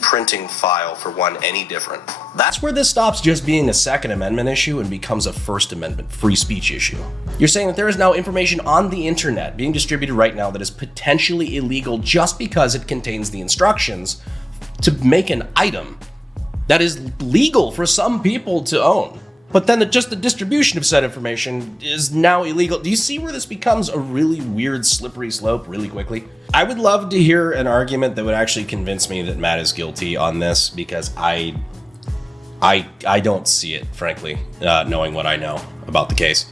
printing file for one any different. That's where this stops just being a Second Amendment issue and becomes a First Amendment free speech issue. You're saying that there is now information on the internet being distributed right now that is potentially illegal just because it contains the instructions to make an item that is legal for some people to own. But then just the distribution of said information is now illegal. Do you see where this becomes a really weird, slippery slope really quickly? I would love to hear an argument that would actually convince me that Matt is guilty on this, because I don't see it, frankly, knowing what I know about the case.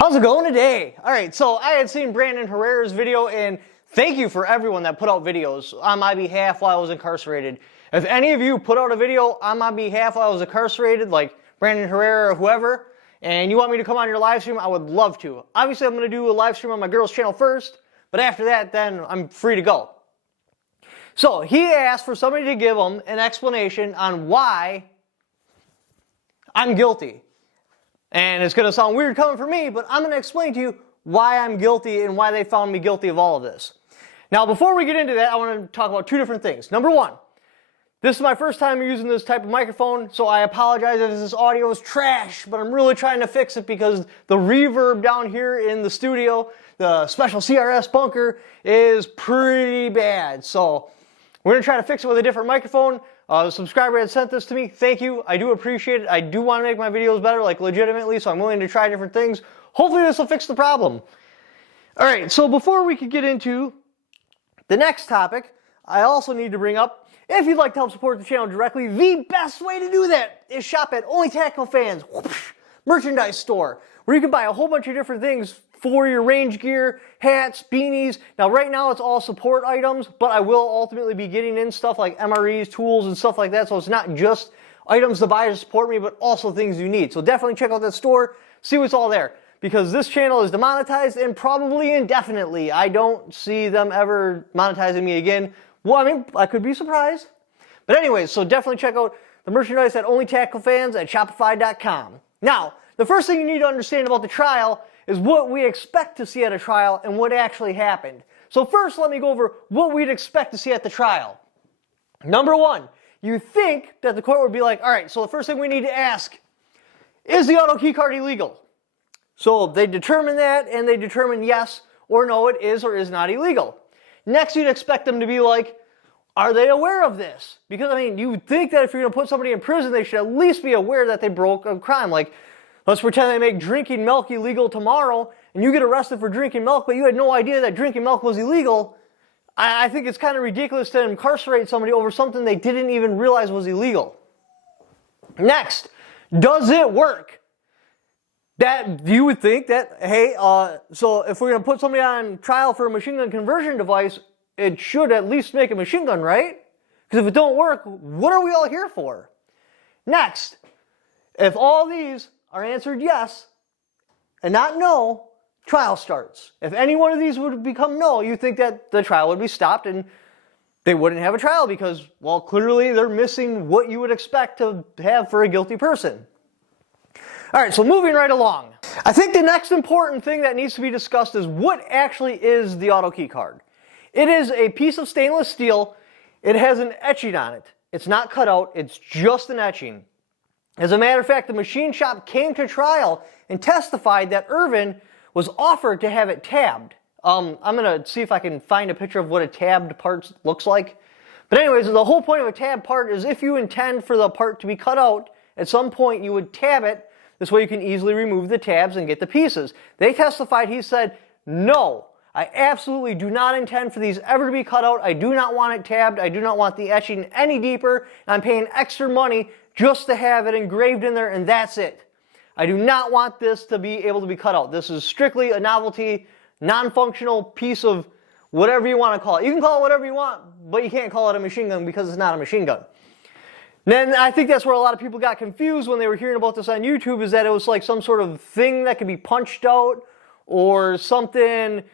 How's it going today? All right, so I had seen Brandon Herrera's video, and thank you for everyone that put out videos on my behalf while I was incarcerated. If any of you put out a video on my behalf while I was incarcerated, like Brandon Herrera or whoever, and you want me to come on your live stream, I would love to. Obviously, I'm going to do a live stream on my girl's channel first, but after that, then I'm free to go. So he asked for somebody to give him an explanation on why I'm guilty. And it's going to sound weird coming from me, but I'm going to explain to you why I'm guilty and why they found me guilty of all of this. Now, before we get into that, I want to talk about two different things. Number one, this is my first time using this type of microphone, so I apologize if this audio is trash, but I'm really trying to fix it because the reverb down here in the studio, the special CRS bunker, is pretty bad. So we're going to try to fix it with a different microphone. The subscriber had sent this to me. Thank you. I do appreciate it. I do want to make my videos better, like legitimately, so I'm willing to try different things. Hopefully this will fix the problem. All right, so before we could get into the next topic, I also need to bring up, if you'd like to help support the channel directly, the best way to do that is shop at Only Tactical Fans merchandise store, where you can buy a whole bunch of different things for your range gear, hats, beanies. Now right now it's all support items, but I will ultimately be getting in stuff like MREs, tools, and stuff like that, so it's not just items to buy to support me, but also things you need. So definitely check out that store, see what's all there, because this channel is demonetized and probably indefinitely. I don't see them ever monetizing me again. Well, I mean, I could be surprised. But anyways, so definitely check out the merchandise at Only Tactical Fans at Shopify.com. Now, the first thing you need to understand about the trial is what we expect to see at a trial and what actually happened. So first, let me go over what we'd expect to see at the trial. Number one, you think that the court would be like, all right, so the first thing we need to ask, is the auto key card illegal? So they determine that, and they determine yes or no, it is or is not illegal. Next, you'd expect them to be like, are they aware of this? Because, I mean, you would think that if you're going to put somebody in prison, they should at least be aware that they broke a crime. Like, let's pretend they make drinking milk illegal tomorrow, and you get arrested for drinking milk, but you had no idea that drinking milk was illegal. I think it's kind of ridiculous to incarcerate somebody over something they didn't even realize was illegal. Next, does it work? That you would think that, hey, so if we're going to put somebody on trial for a machine gun conversion device, it should at least make a machine gun, right? Because if it don't work, what are we all here for? Next, if all these are answered yes and not no, trial starts. If any one of these would become no, you think that the trial would be stopped and they wouldn't have a trial because, well, clearly they're missing what you would expect to have for a guilty person. All right, so moving right along. I think the next important thing that needs to be discussed is what actually is the auto key card. It is a piece of stainless steel. It has an etching on it. It's not cut out, it's just an etching. As a matter of fact, the machine shop came to trial and testified that Irvin was offered to have it tabbed. I'm going to see if I can find a picture of what a tabbed part looks like. But anyways, the whole point of a tabbed part is if you intend for the part to be cut out, at some point you would tab it. This way you can easily remove the tabs and get the pieces. They testified, he said, no, I absolutely do not intend for these ever to be cut out. I do not want it tabbed. I do not want the etching any deeper. I'm paying extra money just to have it engraved in there, and that's it. I do not want this to be able to be cut out. This is strictly a novelty, non-functional piece of whatever you want to call it. You can call it whatever you want, but you can't call it a machine gun because it's not a machine gun. Then I think that's where a lot of people got confused when they were hearing about this on YouTube, is that it was like some sort of thing that could be punched out or something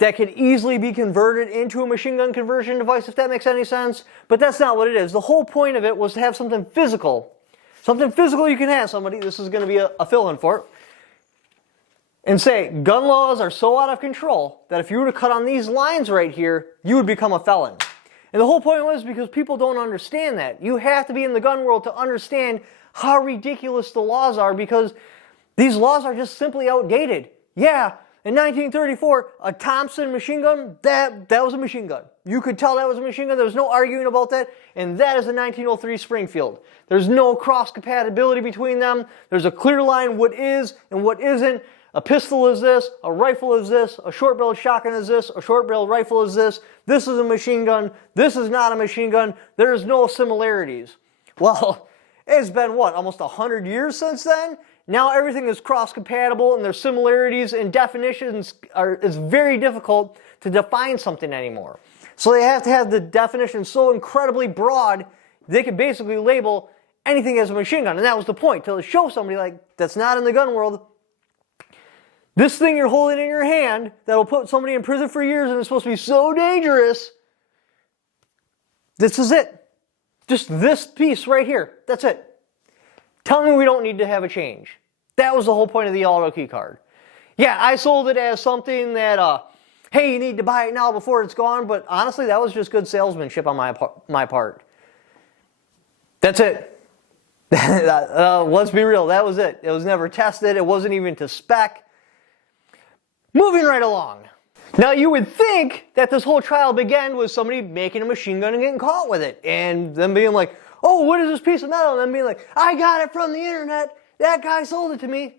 that could easily be converted into a machine gun conversion device, if that makes any sense. But that's not what it is. The whole point of it was to have something physical. Something physical you can have somebody, this is going to be a fill-in for it, and say, gun laws are so out of control that if you were to cut on these lines right here, you would become a felon. And the whole point was because people don't understand that. You have to be in the gun world to understand how ridiculous the laws are, because these laws are just simply outdated. Yeah, in 1934, a Thompson machine gun, that was a machine gun. You could tell that was a machine gun. There was no arguing about that. And that is a 1903 Springfield. There's no cross compatibility between them. There's a clear line what is and what isn't. A pistol is this, a rifle is this, a short-barreled shotgun is this, a short-barreled rifle is this. This is a machine gun. This is not a machine gun. There's no similarities. Well, it's been what, almost 100 years since then? Now everything is cross-compatible and there's similarities and definitions it's very difficult to define something anymore. So they have to have the definition so incredibly broad, they can basically label anything as a machine gun. And that was the point, to show somebody like, that's not in the gun world. This thing you're holding in your hand that'll put somebody in prison for years and it's supposed to be so dangerous, this is it. Just this piece right here. That's it. Tell me we don't need to have a change. That was the whole point of the auto key card. Yeah, I sold it as something that, hey, you need to buy it now before it's gone, but honestly, that was just good salesmanship on my part. That's it. Let's be real, that was it. It was never tested. It wasn't even to spec. Moving right along. Now you would think that this whole trial began with somebody making a machine gun and getting caught with it, and them being like, oh, what is this piece of metal? And then being like, I got it from the internet. That guy sold it to me.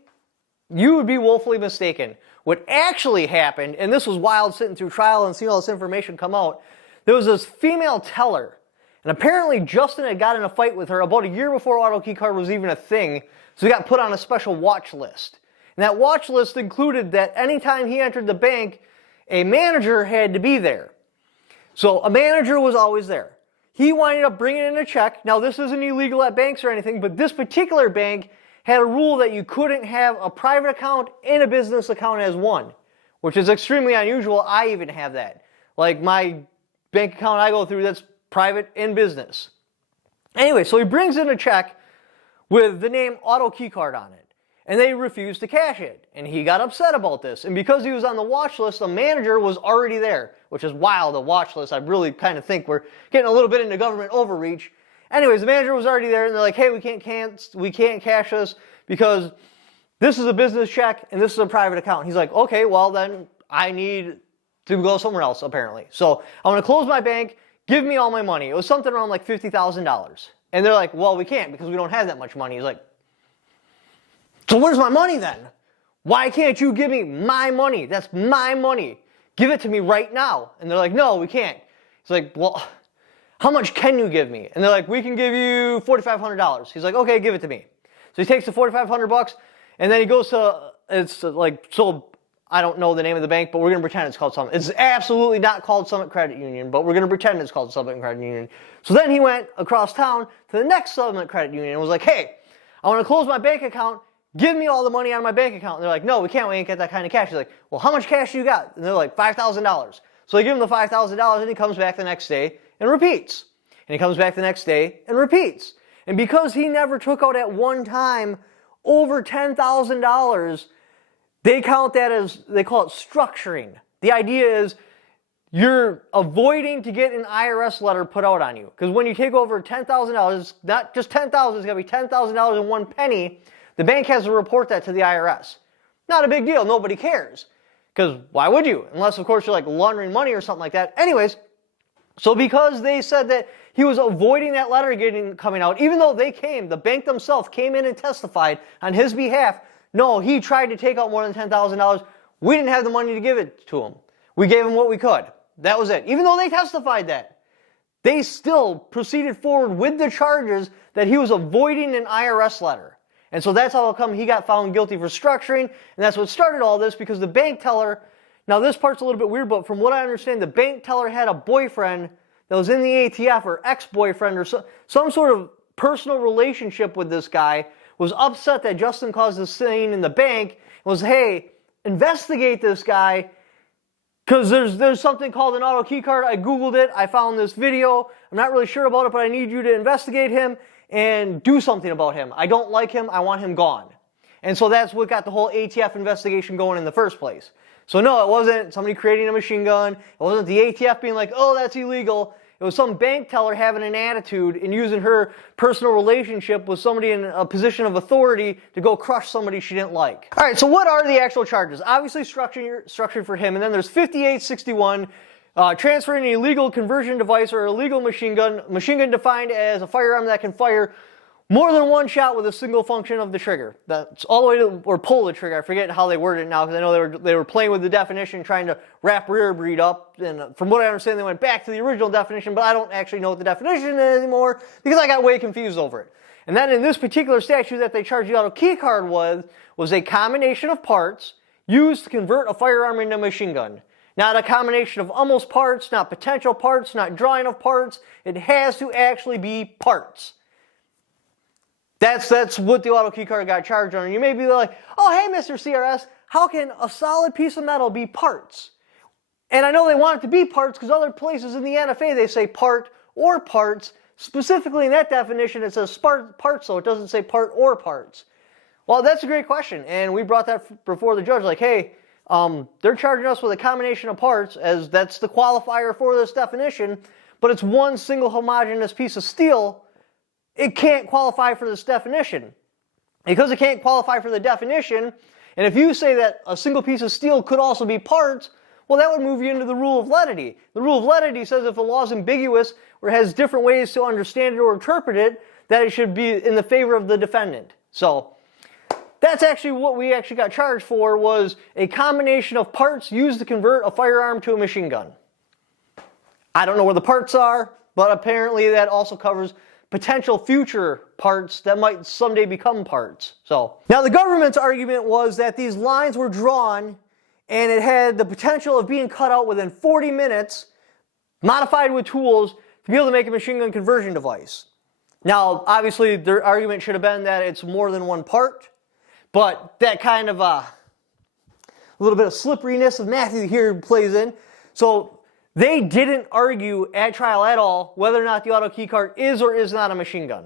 You would be woefully mistaken. What actually happened, and this was wild sitting through trial and seeing all this information come out, there was this female teller. And apparently Justin had got in a fight with her about a year before auto key card was even a thing, so he got put on a special watch list. And that watch list included that anytime he entered the bank, a manager had to be there. So a manager was always there. He winded up bringing in a check. Now this isn't illegal at banks or anything, but this particular bank had a rule that you couldn't have a private account and a business account as one, which is extremely unusual. I even have that. Like my bank account I go through, that's private and business. Anyway, so he brings in a check with the name Auto Key Card on it, and they refused to cash it. And he got upset about this. And because he was on the watch list, the manager was already there, which is wild, a watch list. I really kind of think we're getting a little bit into government overreach. Anyways, the manager was already there, and they're like, hey, we can't cash this because this is a business check and this is a private account. He's like, okay, well then I need to go somewhere else, apparently. So I'm going to close my bank, give me all my money. It was something around like $50,000. And they're like, well, we can't because we don't have that much money. He's like, so where's my money then? Why can't you give me my money? That's my money. Give it to me right now. And they're like, no, we can't. He's like, well, how much can you give me? And they're like, we can give you $4,500. He's like, okay, give it to me. So he takes the $4,500 and then he goes to, it's like, so I don't know the name of the bank, but we're going to pretend it's called Summit. It's absolutely not called Summit Credit Union, but we're going to pretend it's called Summit Credit Union. So then he went across town to the next Summit Credit Union and was like, hey, I want to close my bank account. Give me all the money out of my bank account. And they're like, no, we can't. We ain't get that kind of cash. He's like, well, how much cash do you got? And they're like, $5,000. So they give him the $5,000 and he comes back the next day and repeats. And he comes back the next day and repeats. And because he never took out at one time over $10,000, they count that as, they call it structuring. The idea is you're avoiding to get an IRS letter put out on you. Because when you take over $10,000, it's not just $10,000, it's going to be $10,000 and 1 penny. The bank has to report that to the IRS. Not a big deal. Nobody cares. Because why would you? Unless, of course, you're like laundering money or something like that. Anyways, so because they said that he was avoiding that letter coming out, even though the bank themselves came in and testified on his behalf, no, he tried to take out more than $10,000. We didn't have the money to give it to him. We gave him what we could. That was it. Even though they testified that, they still proceeded forward with the charges that he was avoiding an IRS letter. And so that's how come he got found guilty for structuring, and that's what started all this, because the bank teller, now this part's a little bit weird, but from what I understand, the bank teller had a boyfriend that was in the ATF, or ex-boyfriend, or some sort of personal relationship with this guy, was upset that Justin caused this scene in the bank, was, hey, investigate this guy, because there's something called an auto key card. I Googled it, I found this video, I'm not really sure about it, but I need you to investigate him and do something about him. I don't like him, I want him gone. And so that's what got the whole ATF investigation going in the first place. So no, it wasn't somebody creating a machine gun, it wasn't the ATF being like, oh, that's illegal. It was some bank teller having an attitude and using her personal relationship with somebody in a position of authority to go crush somebody she didn't like. All right, so what are the actual charges? Obviously structured for him, and then there's 5861, transferring an illegal conversion device or illegal machine gun defined as a firearm that can fire more than one shot with a single function of the trigger. That's all the way to, or pull the trigger. I forget how they worded it now because I know they were playing with the definition, trying to wrap rear breed up. And from what I understand, they went back to the original definition, but I don't actually know what the definition is anymore because I got way confused over it. And then in this particular statute that they charged the auto key card with was a combination of parts used to convert a firearm into a machine gun. Not a combination of almost parts, not potential parts, not drawing of parts. It has to actually be parts. That's what the auto key card got charged on. And you may be like, oh, hey, Mr. CRS, how can a solid piece of metal be parts? And I know they want it to be parts because other places in the NFA, they say part or parts. Specifically in that definition, it says parts, so it doesn't say part or parts. Well, that's a great question. And we brought that before the judge, like, hey, they're charging us with a combination of parts, as that's the qualifier for this definition, but it's one single homogeneous piece of steel. It can't qualify for this definition. Because it can't qualify for the definition, and if you say that a single piece of steel could also be parts, well, that would move you into the rule of lenity. The rule of lenity says if a law is ambiguous or has different ways to understand it or interpret it, that it should be in the favor of the defendant. So that's actually what we actually got charged for, was a combination of parts used to convert a firearm to a machine gun. I don't know where the parts are, but apparently that also covers potential future parts that might someday become parts. So now the government's argument was that these lines were drawn and it had the potential of being cut out within 40 minutes, modified with tools, to be able to make a machine gun conversion device. Now, obviously, their argument should have been that it's more than one part, but that kind of a little bit of slipperiness of Matthew here plays in. So they didn't argue at trial at all whether or not the auto key card is or is not a machine gun.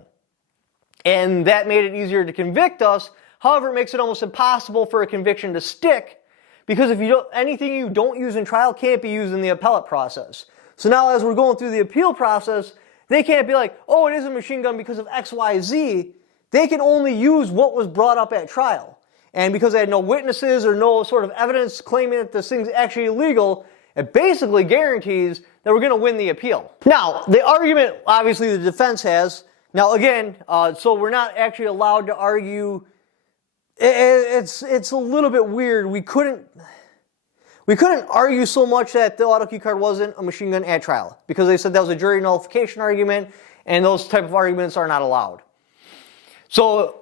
And that made it easier to convict us. However, it makes it almost impossible for a conviction to stick, because if you don't, anything you don't use in trial can't be used in the appellate process. So now as we're going through the appeal process, they can't be like, oh, it is a machine gun because of X, Y, Z. They can only use what was brought up at trial. And because they had no witnesses or no sort of evidence claiming that this thing's actually illegal, it basically guarantees that we're going to win the appeal. Now, the argument, obviously, the defense has. Now, again, so we're not actually allowed to argue. It's a little bit weird. We couldn't argue so much that the auto key card wasn't a machine gun at trial, because they said that was a jury nullification argument, and those type of arguments are not allowed. So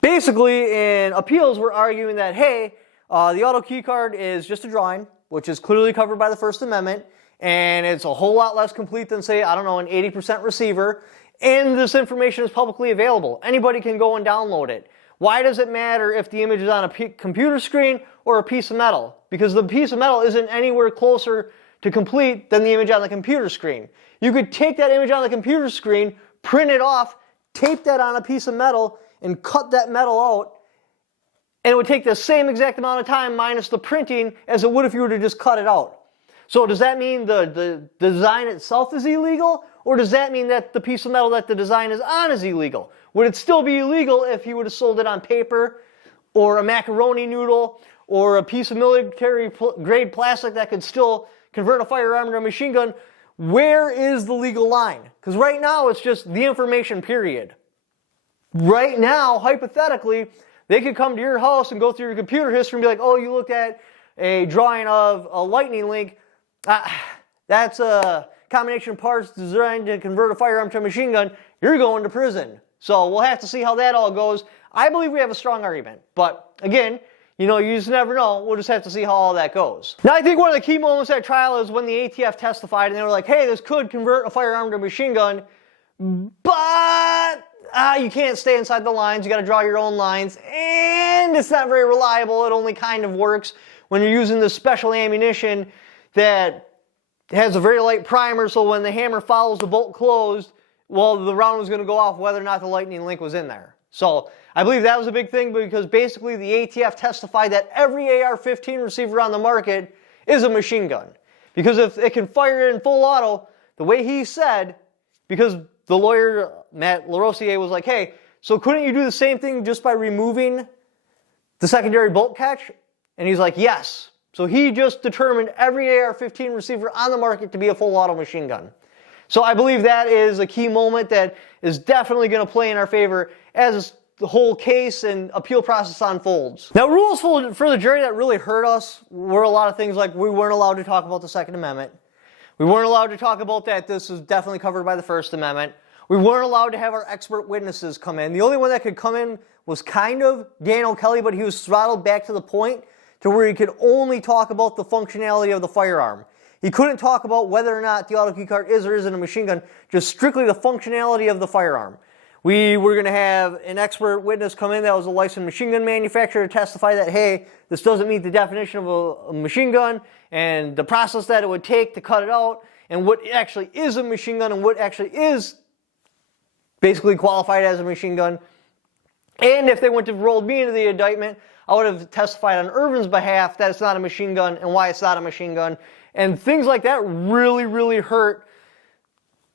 basically, in appeals, we're arguing that, hey, the auto key card is just a drawing, which is clearly covered by the First Amendment, and it's a whole lot less complete than, say, I don't know, an 80% receiver, and this information is publicly available. Anybody can go and download it. Why does it matter if the image is on a computer screen or a piece of metal? Because the piece of metal isn't anywhere closer to complete than the image on the computer screen. You could take that image on the computer screen, print it off, tape that on a piece of metal, and cut that metal out, and it would take the same exact amount of time minus the printing as it would if you were to just cut it out. So does that mean the design itself is illegal? Or does that mean that the piece of metal that the design is on is illegal? Would it still be illegal if he would have sold it on paper, or a macaroni noodle, or a piece of military grade plastic that could still convert a firearm into a machine gun? Where is the legal line? Because right now it's just the information, period. Right now, hypothetically, they could come to your house and go through your computer history and be like, oh, you looked at a drawing of a lightning link. That's a combination of parts designed to convert a firearm to a machine gun. You're going to prison. So we'll have to see how that all goes. I believe we have a strong argument. But again, you just never know. We'll just have to see how all that goes. Now, I think one of the key moments at trial is when the ATF testified and they were like, hey, this could convert a firearm to a machine gun, but you can't stay inside the lines. You got to draw your own lines, and it's not very reliable. It only kind of works when you're using this special ammunition that has a very light primer, so when the hammer follows the bolt closed, well, the round was going to go off whether or not the lightning link was in there. So I believe that was a big thing, because basically the ATF testified that every AR-15 receiver on the market is a machine gun. Because if it can fire in full auto, the way he said, because the lawyer, Matt LaRosiere, was like, hey, so couldn't you do the same thing just by removing the secondary bolt catch? And he's like, yes. So he just determined every AR-15 receiver on the market to be a full auto machine gun. So I believe that is a key moment that is definitely going to play in our favor as the whole case and appeal process unfolds. Now, rules for the jury that really hurt us were a lot of things like we weren't allowed to talk about the Second Amendment. We weren't allowed to talk about that this is definitely covered by the First Amendment. We weren't allowed to have our expert witnesses come in. The only one that could come in was kind of Daniel Kelly, but he was throttled back to the point to where he could only talk about the functionality of the firearm. He couldn't talk about whether or not the auto key card is or isn't a machine gun, just strictly the functionality of the firearm. We were going to have an expert witness come in that was a licensed machine gun manufacturer to testify that, hey, this doesn't meet the definition of a machine gun, and the process that it would take to cut it out, and what actually is a machine gun and what actually is basically qualified as a machine gun. And if they wouldn't have rolled me into the indictment, I would have testified on Irvin's behalf that it's not a machine gun and why it's not a machine gun. And things like that really, really hurt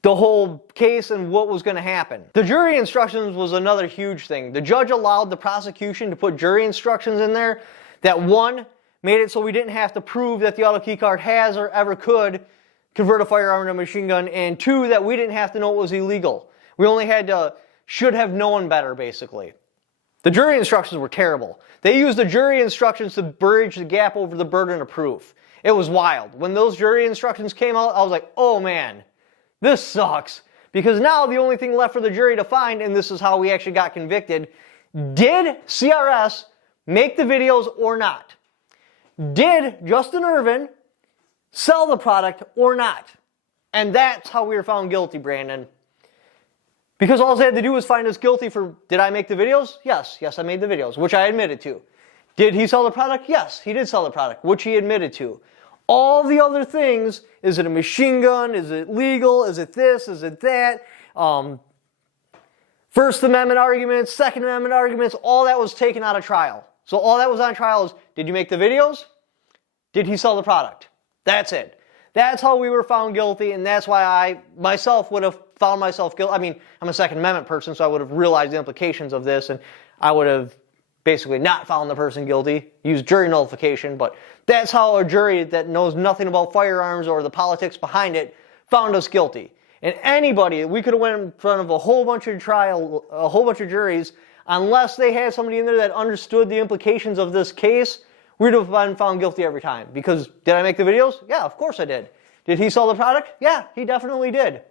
the whole case and what was going to happen. The jury instructions was another huge thing. The judge allowed the prosecution to put jury instructions in there that, one, made it so we didn't have to prove that the auto key card has or ever could convert a firearm into a machine gun, and two, that we didn't have to know it was illegal. We only had to, should have known better, basically. The jury instructions were terrible. They used the jury instructions to bridge the gap over the burden of proof. It was wild. When those jury instructions came out, I was like, oh man, this sucks. Because now the only thing left for the jury to find, and this is how we actually got convicted, did CRS make the videos or not? Did Justin Irvin sell the product or not? And that's how we were found guilty, Brandon. Because all they had to do was find us guilty for, did I make the videos? Yes, I made the videos, which I admitted to. Did he sell the product? Yes, he did sell the product, which he admitted to. All the other things, is it a machine gun? Is it legal? Is it this? Is it that? First Amendment arguments, Second Amendment arguments, all that was taken out of trial. So all that was on trial is, did you make the videos? Did he sell the product? That's it. That's how we were found guilty, and that's why I myself would have found myself guilty. I mean, I'm a Second Amendment person, so I would have realized the implications of this, and I would have basically not found the person guilty, used jury nullification, but that's how a jury that knows nothing about firearms or the politics behind it found us guilty. And anybody, we could have went in front of a whole bunch of juries, unless they had somebody in there that understood the implications of this case, we'd have been found guilty every time. Because did I make the videos? Yeah, of course I did. Did he sell the product? Yeah, he definitely did.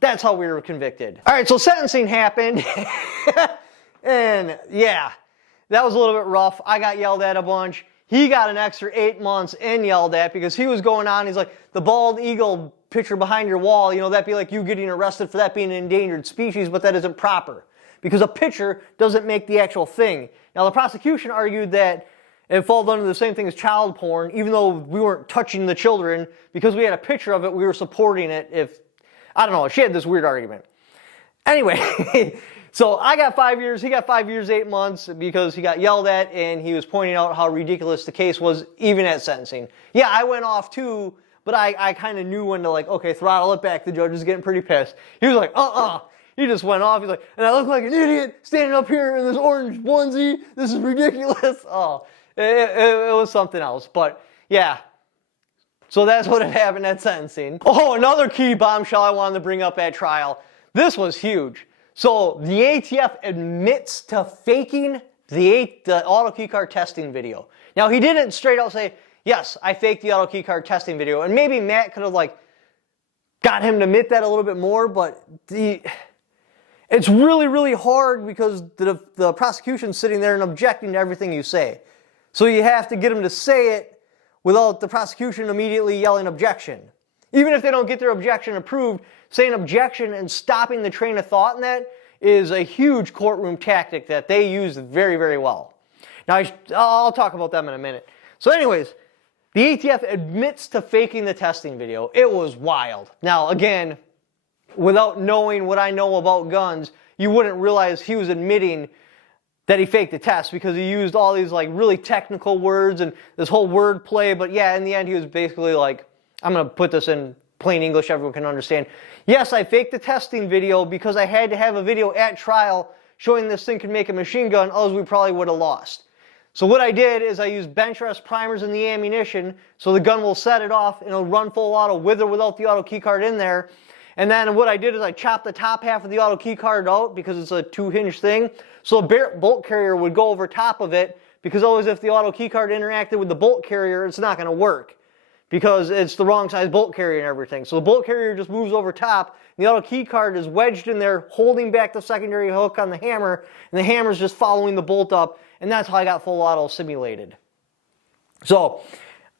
That's how we were convicted. All right, so sentencing happened. And yeah, that was a little bit rough. I got yelled at a bunch. He got an extra 8 months and yelled at because he was going on. He's like, the bald eagle picture behind your wall, you know, that'd be like you getting arrested for that being an endangered species, but that isn't proper. Because a picture doesn't make the actual thing. Now, the prosecution argued that it falls under the same thing as child porn, even though we weren't touching the children. Because we had a picture of it, we were supporting it. If, I don't know, she had this weird argument. Anyway, so I got 5 years, he got 5 years, 8 months because he got yelled at and he was pointing out how ridiculous the case was, even at sentencing. Yeah, I went off too, but I kind of knew when to, like, okay, throttle it back. The judge is getting pretty pissed. He was like, He just went off. He's like, and I look like an idiot standing up here in this orange onesie. This is ridiculous. Oh, it was something else. But yeah, so that's what had happened at sentencing. Oh, another key bombshell I wanted to bring up at trial. This was huge. So the ATF admits to faking the auto key card testing video. Now, he didn't straight out say, yes, I faked the auto key card testing video. And maybe Matt could have, like, got him to admit that a little bit more, but it's really, really hard because the prosecution's sitting there and objecting to everything you say. So you have to get them to say it without the prosecution immediately yelling objection. Even if they don't get their objection approved, saying objection and stopping the train of thought in that is a huge courtroom tactic that they use very, very well. Now, I'll talk about them in a minute. So anyways, the ATF admits to faking the testing video. It was wild. Now, again, without knowing what I know about guns, you wouldn't realize he was admitting that he faked the test because he used all these, like, really technical words and this whole word play. But yeah, in the end, he was basically like, I'm going to put this in plain English everyone can understand. Yes, I faked the testing video because I had to have a video at trial showing this thing could make a machine gun, else we probably would have lost. So what I did is I used bench rest primers in the ammunition so the gun will set it off and it'll run full auto with or without the auto keycard in there. And then what I did is I chopped the top half of the auto keycard out because it's a 2-hinge thing. So a bolt carrier would go over top of it, because always if the auto keycard interacted with the bolt carrier, it's not going to work because it's the wrong size bolt carrier and everything. So the bolt carrier just moves over top. The auto keycard is wedged in there, holding back the secondary hook on the hammer, and the hammer's just following the bolt up, and that's how I got full auto simulated. So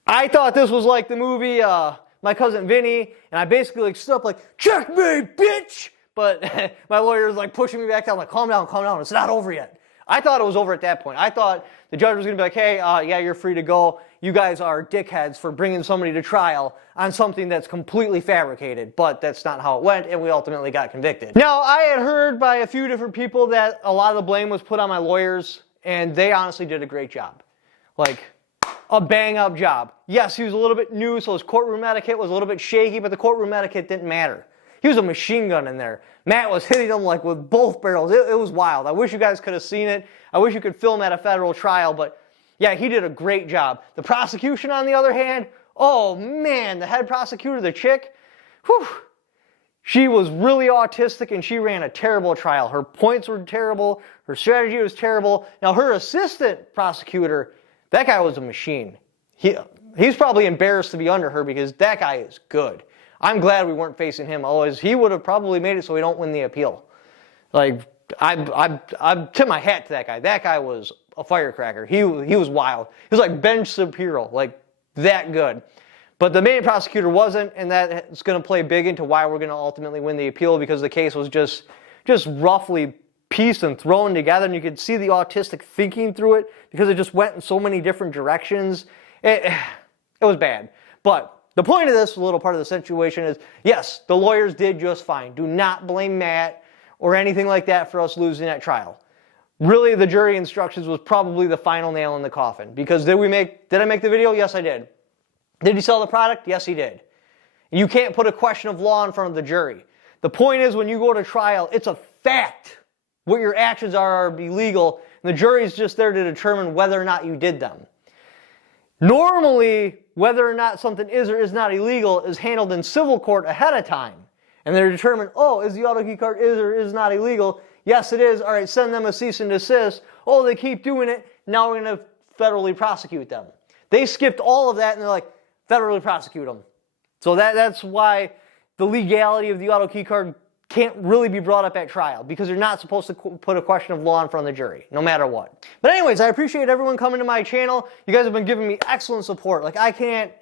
I thought this was like the movie My Cousin Vinny, and I basically like stood up like, checkmate, bitch! But my lawyer was like pushing me back down, like, calm down, it's not over yet. I thought it was over at that point. I thought the judge was going to be like, hey, yeah, you're free to go. You guys are dickheads for bringing somebody to trial on something that's completely fabricated. But that's not how it went, and we ultimately got convicted. Now, I had heard by a few different people that a lot of the blame was put on my lawyers, and they honestly did a great job. Like, a bang-up job. Yes, he was a little bit new, so his courtroom etiquette was a little bit shaky, but the courtroom etiquette didn't matter. He was a machine gun in there. Matt was hitting him like with both barrels. It was wild. I wish you guys could have seen it. I wish you could film at a federal trial, but yeah, he did a great job. The prosecution, on the other hand, oh man, the head prosecutor, the chick, whew, she was really autistic and she ran a terrible trial. Her points were terrible. Her strategy was terrible. Now, her assistant prosecutor, that guy was a machine. He's probably embarrassed to be under her because that guy is good. I'm glad we weren't facing him. Otherwise, he would have probably made it so we don't win the appeal. Like, I tip my hat to that guy. That guy was a firecracker. He was wild. He was like Ben Shapiro, like that good. But the main prosecutor wasn't, and that's going to play big into why we're going to ultimately win the appeal, because the case was just roughly pieced and thrown together, and you could see the autistic thinking through it because it just went in so many different directions. It was bad. But the point of this little part of the situation is, yes, the lawyers did just fine. Do not blame Matt or anything like that for us losing that trial. Really, the jury instructions was probably the final nail in the coffin. Because did I make the video? Yes, I did. Did he sell the product? Yes, he did. You can't put a question of law in front of the jury. The point is, when you go to trial, it's a fact. What your actions are illegal, and the jury's just there to determine whether or not you did them. Normally, whether or not something is or is not illegal is handled in civil court ahead of time. And they're determined, oh, is the auto key card is or is not illegal? Yes, it is. All right, send them a cease and desist. Oh, they keep doing it. Now we're going to federally prosecute them. They skipped all of that and they're like, federally prosecute them. So that's why the legality of the auto key card can't really be brought up at trial, because you're not supposed to put a question of law in front of the jury, no matter what. But anyways, I appreciate everyone coming to my channel. You guys have been giving me excellent support. Like, I can't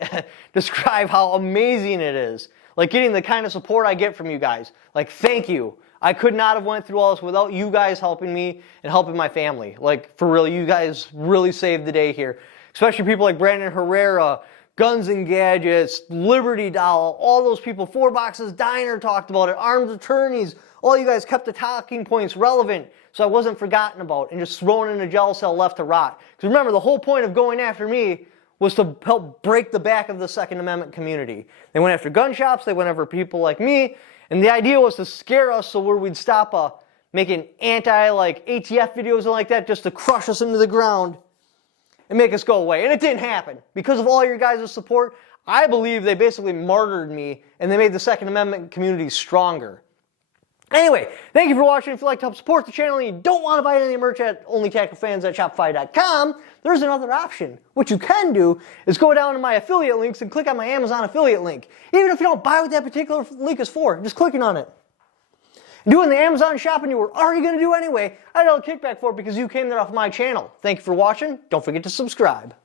describe how amazing it is. Like, getting the kind of support I get from you guys. Like, thank you. I could not have went through all this without you guys helping me and helping my family. Like, for real, you guys really saved the day here. Especially people like Brandon Herrera, Guns and Gadgets, Liberty Doll, all those people, 4 Boxes Diner talked about it, Armed Attorneys, all you guys kept the talking points relevant so I wasn't forgotten about and just thrown in a jail cell left to rot. Because remember, the whole point of going after me was to help break the back of the Second Amendment community. They went after gun shops, they went after people like me, and the idea was to scare us so where we'd stop making ATF videos and like that just to crush us into the ground and make us go away. And it didn't happen. Because of all your guys' support, I believe they basically martyred me and they made the Second Amendment community stronger. Anyway, thank you for watching. If you'd like to help support the channel and you don't want to buy any merch at OnlyTacticalFans at Shopify.com, there's another option. What you can do is go down to my affiliate links and click on my Amazon affiliate link. Even if you don't buy what that particular link is for, just clicking on it. Doing the Amazon shopping you were already going to do anyway, I had a kickback for it because you came there off my channel. Thank you for watching. Don't forget to subscribe.